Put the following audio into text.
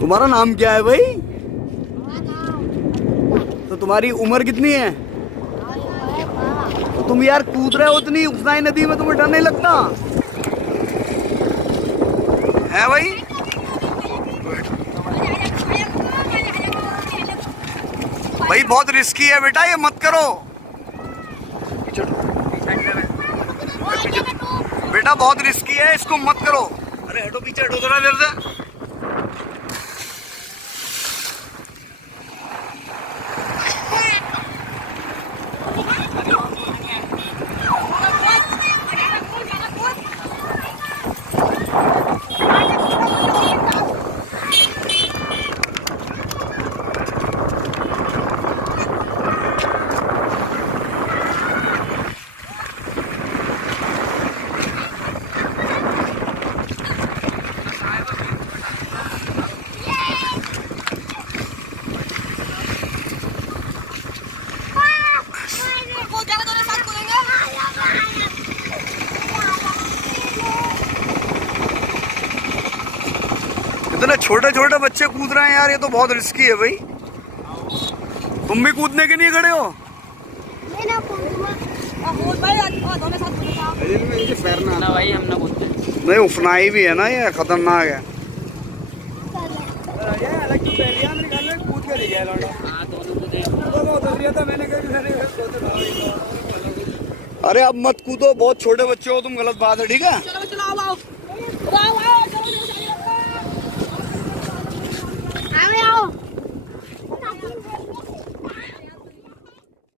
तुम्हारा नाम क्या है भाई? तो तुम्हारी उम्र कितनी है? तो तुम यार कूद रहे हो उतनी उफनाई नदी में, तुम्हें डर नहीं लगता है भाई? भाई बहुत रिस्की है बेटा, ये मत करो बेटा, बहुत रिस्की है, इसको मत करो। अरे हटो, पीछे हटो जरा देर से। इतने छोटे छोटे बच्चे कूद रहे हैं यार, ये तो बहुत रिस्की है भाई। तुम भी कूदने के लिए खड़े हो? ना भाई, हम ना कूदते। नहीं, उफनाई भी है ना, ये खतरनाक है। अरे अब मत कूदो, बहुत छोटे बच्चे हो तुम, गलत बात है, ठीक है? चलो चलो, आओ आओ।